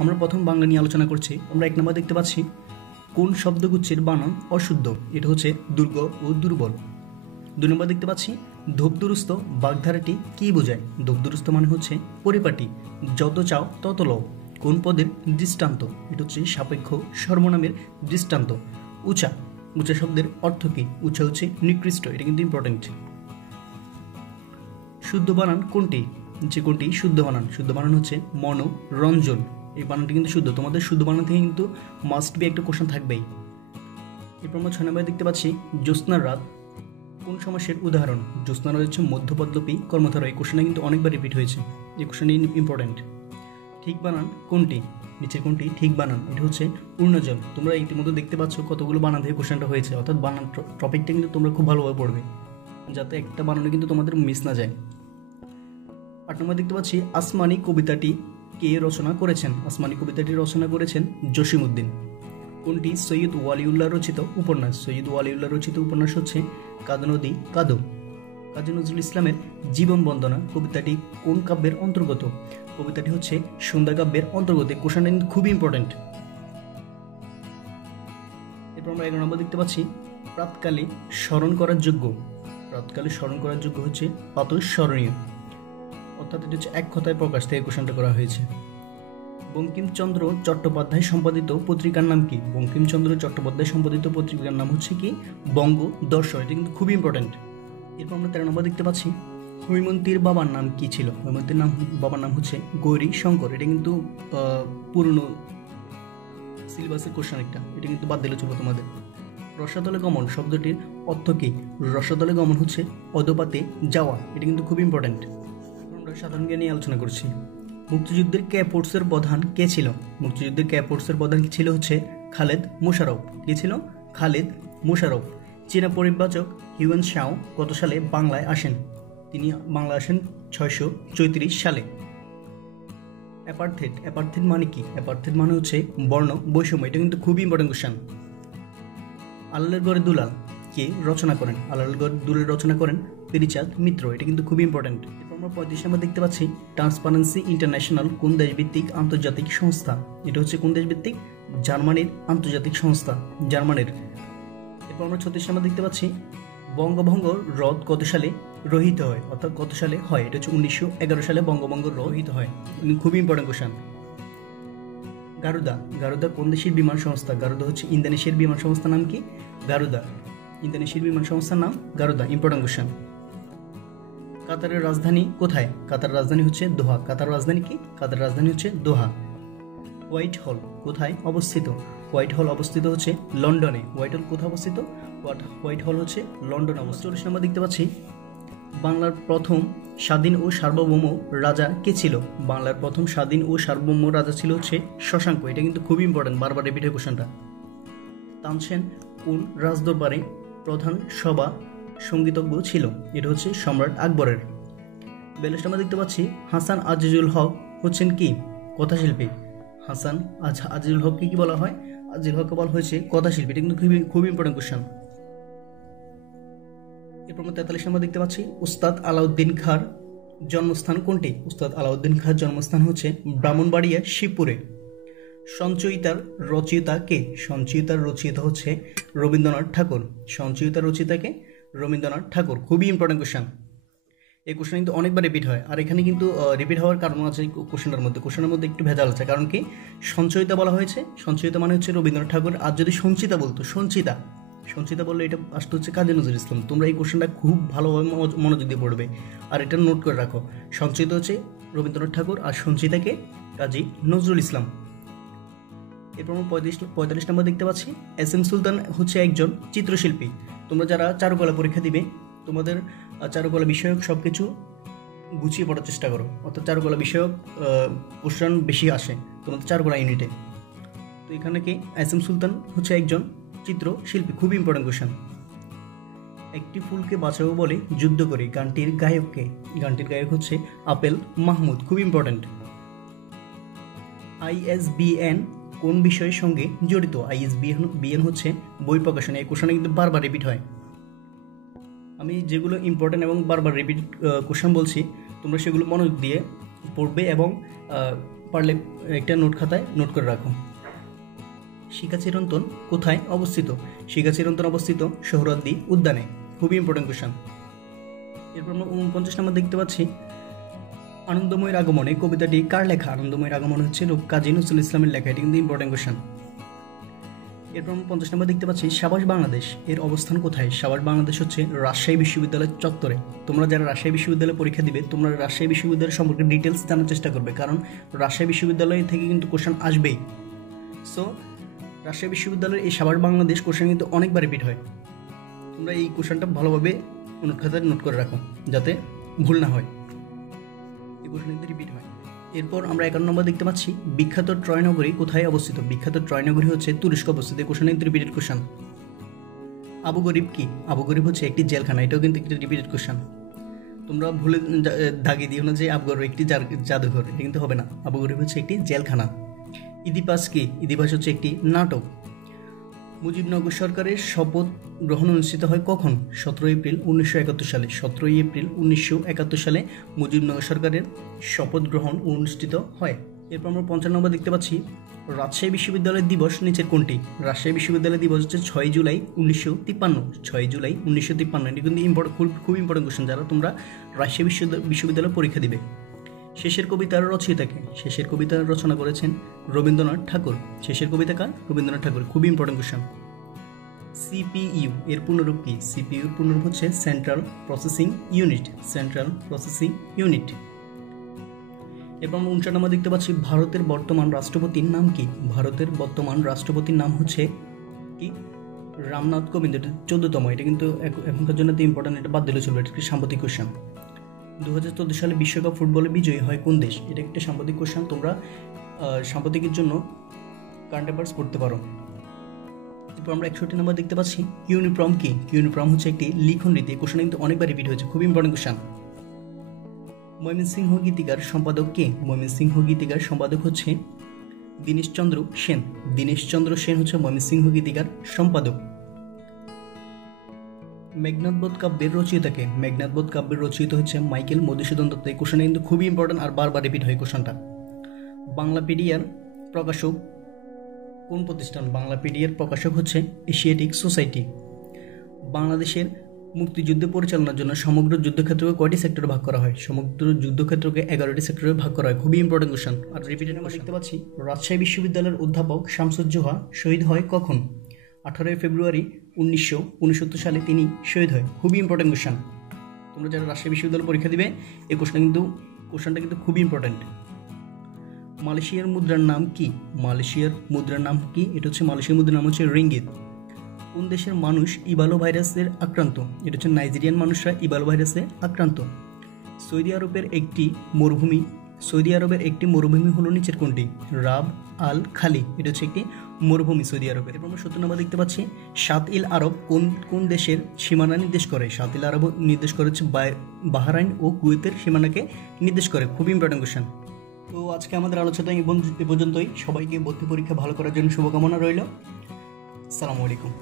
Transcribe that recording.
আমরা প্রথম বাংলা নিয়ে আলোচনা করছি। আমরা 1 নম্বর দেখতে পাচ্ছি কোন শব্দগুচ্ছের বানান অশুদ্ধ, এটা হচ্ছে দুর্গ ও দুর্বল। 2 নম্বর দেখতে পাচ্ছি ধূপদুরস্ত বাগধারাটি কী বোঝায়? ধূপদুরস্ত মানে হচ্ছে পরিপাটি, যত চাও তত লও। কোন পদের দৃষ্টান্ত? এটা হচ্ছে সাপেক্ষ সর্বনামের দৃষ্টান্ত। উঁচা, উঁচা শব্দের অর্থ কী? উঁচা হচ্ছে নিকৃষ্ট, এটা কিন্তু ইম্পর্টেন্ট। শুদ্ধ বানান কোনটি? যে কোনটি শুদ্ধ বানান? শুদ্ধ বানান হচ্ছে মনোরঞ্জন, এই বানানটি কিন্তু শুদ্ধ। তোমাদের শুদ্ধ বানান থেকে কিন্তু মাস্ট বি একটা কোশ্চেন থাকবেই। এরপর আমরা 6 নম্বরে দেখতে পাচ্ছি জ্যোৎস্নার রাত কোন সমাসের উদাহরণ? জ্যোৎস্নার রাত হচ্ছে মধ্যপদলোপী কর্মধারয়। এই কোশ্চেনটা কিন্তু অনেকবার রিপিট হয়েছে, এই কোশ্চেনটি ইম্পর্টেন্ট। ঠিক বানান কোনটি? নিচের কোনটি ঠিক বানান? এটা হচ্ছে পূর্ণজল। তোমরা ইতিমধ্যে দেখতে পাচ্ছ কতগুলো বানান থেকে কোশ্চেনটা হয়েছে, অর্থাৎ বানান টপিকটা কিন্তু তোমরা খুব ভালোভাবে পড়বে, যাতে একটা বানানে কিন্তু তোমাদের মিস না যায়। 8 নম্বর দেখতে পাচ্ছি আসমানি কবিতাটি কে রচনা করেছেন? আসমানি কবিতাটি রচনা করেছেন জসিমউদ্দিন। কোনটি সৈয়দ ওয়ালিউল্লাহ রচিত উপন্যাস? সৈয়দ ওয়ালিউল্লাহ রচিত উপন্যাস হচ্ছে কাদো নদী কাদো। কাজী নজরুল ইসলামের জীবন বন্দনা কবিতাটি কোন কাব্যের অন্তর্গত? কবিতাটি হচ্ছে সন্ধ্যা কাব্যের অন্তর্গত। কোশ্চেনটা কিন্তু খুবই ইম্পর্টেন্ট। এরপর আমরা 11 নম্বর দেখতে পাচ্ছি প্রাতকালে স্মরণ করার যোগ্য। প্রাতকালে স্মরণ করার যোগ্য হচ্ছে প্রাতঃস্মরণীয়, অর্থাৎ এটা হচ্ছে এক কথায় প্রকাশ থেকে কোশ্চেনটা করা হয়েছে। বঙ্কিমচন্দ্র চট্টোপাধ্যায় সম্পাদিত পত্রিকার নাম কি? বঙ্কিমচন্দ্র চট্টোপাধ্যায় সম্পাদিত পত্রিকার নাম হচ্ছে কি বঙ্গদর্শন। এটা কিন্তু খুবই ইম্পর্টেন্ট। এরপর আমরা 13 নম্বর দেখতে পাচ্ছি হৈমন্তীর বাবার নাম কি ছিল? হৈমন্তীর বাবার নাম হচ্ছে গৌরী শঙ্কর। এটা কিন্তু পুরনো সিলেবাসের কোশ্চেন একটা, এটা কিন্তু বাদ দিলে চলবে তোমাদের। রসাতলে গমন শব্দটির অর্থ কি? রসাতলে গমন হচ্ছে অধপাতে যাওয়া, এটা কিন্তু খুব ইম্পর্টেন্ট। আমরা সাধারণ জ্ঞান নিয়ে আলোচনা করছি। মুক্তিযুদ্ধের ক্যাপোর্টসের প্রধান কে ছিল? মুক্তিযুদ্ধের ক্যাপোর্টসের প্রধান ছিল হচ্ছে খালেদ মোশাররফ। কে ছিল? খালেদ মোশাররফ। চীনা পরিব্রাজক হিউয়েন সাও কত সালে বাংলায় আসেন? তিনি বাংলায় আসেন 634 সালে। অ্যাপার্থেড, অ্যাপার্থেড মানে কি? অ্যাপার্থেড মানে হচ্ছে বর্ণ বৈষম্য, এটা কিন্তু খুবই ইম্পর্টেন্ট কোশ্চেন। আলালের গড়ে দুলাল কে রচনা করেন? আলালের গড়ে দুলাল রচনা করেন পেরিচাঁদ মিত্র, এটা কিন্তু খুবই ইম্পর্টেন্ট। এরপর আমরা 35 নম্বর দেখতে পাচ্ছি ট্রান্সপারেন্সি ইন্টারন্যাশনাল কোন দেশভিত্তিক আন্তর্জাতিক সংস্থা? এটা হচ্ছে কোন দেশভিত্তিক? জার্মানির আন্তর্জাতিক সংস্থা, জার্মানির। এরপর আমরা 36 নম্বর দেখতে পাচ্ছি বঙ্গভঙ্গ রদ কত সালে রহিত হয়? অর্থাৎ কত সালে হয়? এটা হচ্ছে 1911 সালে বঙ্গভঙ্গ রহিত হয়, খুবই ইম্পর্টেন্ট কোশ্চেন। গারুদা, গারুদা কোন দেশের বিমান সংস্থা? গারুদা হচ্ছে ইন্দোনেশিয়ার বিমান সংস্থার নাম কি? গারুদা, ইন্দোনেশিয়ার বিমান সংস্থার নাম গারুদা, ইম্পর্টেন্ট কোশ্চেন। কাতারের রাজধানী কোথায়? কাতারের রাজধানী হচ্ছে দোহা। কাতারের রাজধানী কি? কাতারের রাজধানী হচ্ছে দোহা। হোয়াইট হল কোথায় অবস্থিত? হোয়াইট হল অবস্থিত হচ্ছে লন্ডনে। হোয়াইট হল কোথায় অবস্থিত? হোয়াইট হল হচ্ছে লন্ডনে অবস্থিত। 40 নম্বর দেখতে পাচ্ছি বাংলার প্রথম স্বাধীন ও সার্বভৌম রাজা কে ছিল? বাংলার প্রথম স্বাধীন ও সার্বভৌম রাজা ছিল হচ্ছে শশাঙ্ক। এটা কিন্তু খুবই ইম্পর্টেন্ট, বারবার রিপিট হয় কোশ্চেনটা। তানসেন কোন রাজদরবারে প্রধান সভা সঙ্গীতজ্ঞ ছিল? এটা হচ্ছে সম্রাট আকবরের। 42 নম্বর দেখতে পাচ্ছি হাসান আজিজুল হক হচ্ছেন কি? কথাশিল্পী। হাসান আজিজুল হককে কি বলা হয়? আজিজুল হককে বলা হয়েছে কথাশিল্পী। এটা কিন্তু খুবই ইম্পর্টেন্ট কোশ্চেন। এরপর আমরা 43 নম্বর দেখতে পাচ্ছি উস্তাদ আলাউদ্দিন খাঁর জন্মস্থান কোনটি? উস্তাদ আলাউদ্দিন খাঁর জন্মস্থান হচ্ছে ব্রাহ্মণবাড়িয়া শিবপুরে। সঞ্চয়িতার রচয়িতা কে? সঞ্চয়িতার রচয়িতা হচ্ছে রবীন্দ্রনাথ ঠাকুর। সঞ্চয়িতার রচয়িতাকে রবীন্দ্রনাথ ঠাকুর, খুবই ইম্পর্টেন্ট কোশ্চেন। এই কোশ্চেন কিন্তু অনেকবার রিপিট হয়, আর এখানে কিন্তু রিপিট হওয়ার কারণ আছে কোশ্চেনের মধ্যে একটু ভেজাল আছে। কারণ কি? সঞ্চয়িতা বলা হয়েছে, সঞ্চয়িতা মানে হচ্ছে রবীন্দ্রনাথ ঠাকুর। আর যদি সঞ্চিতা বলতো, সঞ্চিতা বললে এটা আসতে হচ্ছে কাজী নজরুল ইসলাম। তোমরা এই কোশ্চেনটা খুব ভালোভাবে মনোযোগ দিয়ে পড়বে, আর এটা নোট করে রাখো। সঞ্চিতা হচ্ছে রবীন্দ্রনাথ ঠাকুর, আর সঞ্চিতাকে কাজী নজরুল ইসলাম। এরপর আমরা 45 নম্বর দেখতে পাচ্ছি এস এম সুলতান হচ্ছে একজন চিত্রশিল্পী। তোমরা যারা চারুকলা পরীক্ষা দিবে, তোমাদের চারুকলা বিষয়ক সব কিছু গুছিয়ে পড়ার চেষ্টা করো, অর্থাৎ চারুকলা বিষয়ক কোশ্চেন বেশি আসে তোমাদের চারুকলা ইউনিটে। তো এখানে কি এস এম সুলতান হচ্ছে একজন চিত্রশিল্পী, খুবই ইম্পর্টেন্ট কোশ্চেন। একটি ফুলকে বাঁচাবো বলে যুদ্ধ করি গানটির গায়ককে? গানটির গায়ক হচ্ছে আপেল মাহমুদ, খুব ইম্পর্টেন্ট। ISBN কোন বিষয়ের সঙ্গে জড়িত? ISBN হচ্ছে বই প্রকাশন। এই কোশ্চেনে কিন্তু বারবার রিপিট হয়। আমি যেগুলো ইম্পর্টেন্ট এবং বারবার রিপিট কোশ্চেন বলছি, তোমরা সেগুলো মনোযোগ দিয়ে পড়বে এবং পারলে একটা নোট খাতায় নোট করে রাখো। শিখা চিরন্তন কোথায় অবস্থিত? শিখা চিরন্তন অবস্থিত সোহরাওয়ার্দী উদ্যানে। খুবই ইম্পর্টেন্ট কোশ্চেন। এরপর আমরা 49 নম্বর দেখতে পাচ্ছি আনন্দময়ীর আগমন, এই কবিতাটি কার লেখা? আনন্দময়ীর আগমন হচ্ছে কাজী নজরুল ইসলামের লেখা। এটি কিন্তু ইম্পর্টেন্ট কোশ্চেন। এরপর আমরা 50 নম্বর দেখতে পাচ্ছি সাবাস বাংলাদেশ, এর অবস্থান কোথায়? সাবাস বাংলাদেশ হচ্ছে রাজশাহী বিশ্ববিদ্যালয়ের চত্বরে। তোমরা যারা রাজশাহী বিশ্ববিদ্যালয়ে পরীক্ষা দিবে, তোমরা রাজশাহী বিশ্ববিদ্যালয় সম্পর্কে ডিটেলস জানার চেষ্টা করবে, কারণ রাজশাহী বিশ্ববিদ্যালয় থেকে কিন্তু কোশ্চেন আসবেই। সো রাজশাহী বিশ্ববিদ্যালয়ের এই সাবাস বাংলাদেশ কোশ্চেন কিন্তু অনেকবার রিপিট হয়। তোমরা এই কোশ্চেনটা ভালোভাবে নোট খাতায় নোট করে রাখো যাতে ভুল না হয়, এই কোশ্চেন কিন্তু রিপিট হয়। এরপর আমরা 51 নম্বর দেখতে পাচ্ছি বিখ্যাত ট্রয় নগরী কোথায় অবস্থিত? বিখ্যাত ট্রয় নগরী হচ্ছে তুরস্ক অবস্থিত। এই কোশ্চেন কিন্তু রিপিটেড কোশ্চেন। আবু গরিব কি? আবু গরিব হচ্ছে একটি জেলখানা। এটাও কিন্তু একটি রিপিটেড কোশ্চেন। তোমরা ভুলে দাগিয়ে দিও না যে আবু গরিব একটি জাদুঘর, এটা কিন্তু হবে না। আবু গরিব হচ্ছে একটি জেলখানা। ইদিপাস কি? ইদিপাস হচ্ছে একটি নাটক। মুজিবনগর সরকারের শপথ গ্রহণ অনুষ্ঠিত হয় কখন? 17 এপ্রিল 1971 সালে। 17 এপ্রিল 1971 সালে মুজিবনগর সরকারের শপথ গ্রহণ অনুষ্ঠিত হয়। এরপর আমরা 50 নম্বর দেখতে পাচ্ছি রাজশাহী বিশ্ববিদ্যালয় দিবস নিচের কোনটি? রাজশাহী বিশ্ববিদ্যালয় দিবস হচ্ছে 6 জুলাই 1953। 6 জুলাই 1953। এটি কিন্তু খুব ইম্পর্টেন্ট কোশ্চেন যারা তোমরা রাজশাহী বিশ্ববিদ্যালয়ে পরীক্ষা দিবে। শেষের কবিতার রচয়িতাকে? শেষের কবিতা রচনা করেছেন রবীন্দ্রনাথ ঠাকুর। শেষের কবিতা কার? রবীন্দ্রনাথ ঠাকুর। খুবই ইম্পর্টেন্ট কোশ্চেন। সিপিইউ এর পূর্ণরূপ কি? সিপিইউ এর পূর্ণরূপ হচ্ছে central processing unit. Central processing unit. এরপর আমরা 59 নম্বর দেখতে পাচ্ছি ভারতের বর্তমান রাষ্ট্রপতির নাম কি? ভারতের বর্তমান রাষ্ট্রপতির নাম হচ্ছে কি? রামনাথ কোবিন্দ। এটা 14তম। এটা কিন্তু এখনকার জন্য ইম্পর্টেন্ট, এটা বাদ দিলে চলবে। এটা একটি সাম্প্রতিক কোশ্চেন। 2014 সালে বিশ্বকাপ ফুটবলে বিজয়ী হয় কোন দেশ? এটা একটা সাম্প্রতিক কোশ্চেন। তোমরা সাম্প্রতিকের জন্য কারেন্ট অ্যাফেয়ার্স পড়তে পারো। এরপর আমরা 61 নম্বর দেখতে পাচ্ছি ইউনিফর্ম কি? ইউনিফর্ম হচ্ছে একটি লিখন রীতি। এই কোশ্চেন কিন্তু অনেকবার রিপিট হয়েছে, খুব ইম্পর্টেন্ট কোশ্চেন। ময়মনসিংহ গীতিকার সম্পাদক কে? ময়মনসিংহ গীতিকার সম্পাদক হচ্ছে দীনেশচন্দ্র সেন। দীনেশচন্দ্র সেন হচ্ছে ময়মনসিংহ গীতিকার সম্পাদক। মেঘনাদবধ কাব্যের রচয়িতাকে? মেঘনাদবধ কাব্যের রচয়িত হচ্ছে মাইকেল মধুসূদন দত্ত। এই কোশ্চেন কিন্তু খুবই ইম্পর্টেন্ট আর বারবার রিপিট হয় কোশ্চেনটা। বাংলাপিডিয়ার প্রকাশক কোন প্রতিষ্ঠান? বাংলাপিডিয়ার প্রকাশক হচ্ছে এশিয়াটিক সোসাইটি। বাংলাদেশের মুক্তিযুদ্ধ পরিচালনার জন্য সমগ্র যুদ্ধক্ষেত্রকে কয়টি সেক্টরে ভাগ করা হয়? সমগ্র যুদ্ধক্ষেত্রকে 11টি সেক্টরে ভাগ করা হয়। খুবই ইম্পর্টেন্ট কোশ্চেন আর রিপিটেড আমরা দেখতে পাচ্ছি রাজশাহী বিশ্ববিদ্যালয়ের অধ্যাপক শামসুজ্জোহা শহীদ হয় কখন? 18 ফেব্রুয়ারি 1969 সালে তিনি শহীদ হয়। খুবই ইম্পর্টেন্ট কোশ্চেন। তোমরা যারা রাজশাহী বিশ্ববিদ্যালয়ে পরীক্ষা দিবে এই কোশ্চেনটা কিন্তু খুবই ইম্পর্টেন্ট। মালয়েশিয়ার মুদ্রার নাম কি? মালয়েশিয়ার মুদ্রার নাম কি? এটা হচ্ছে মালয়েশিয়ার মুদ্রার নাম হচ্ছে রিঙ্গিত। কোন দেশের মানুষ ইবোলা ভাইরাসের আক্রান্ত? এটা হচ্ছে নাইজেরিয়ান মানুষরা ইবোলা ভাইরাসে আক্রান্ত। সৌদি আরবের একটি মরুভূমি হলো নিচের কোনটি? রাব আল খালি। এটা হচ্ছে একটি মরুভূমি সৌদি আরবের। এরপর আমরা 70 নম্বর দেখতে পাচ্ছি সাত-ইল আরব কোন দেশের সীমানা নির্দেশ করে? সাত-ইল আরব নির্দেশ করে হচ্ছে বাহরাইন ও কুয়েতের সীমানাকে নির্দেশ করে। খুবই ইম্পর্টেন্ট কোশ্চেন। তো আজকে আমাদের আলোচনা এ পর্যন্তই। সবাইকে ভর্তি পরীক্ষা ভালো করার জন্য শুভকামনা রইল। আসসালামু আলাইকুম।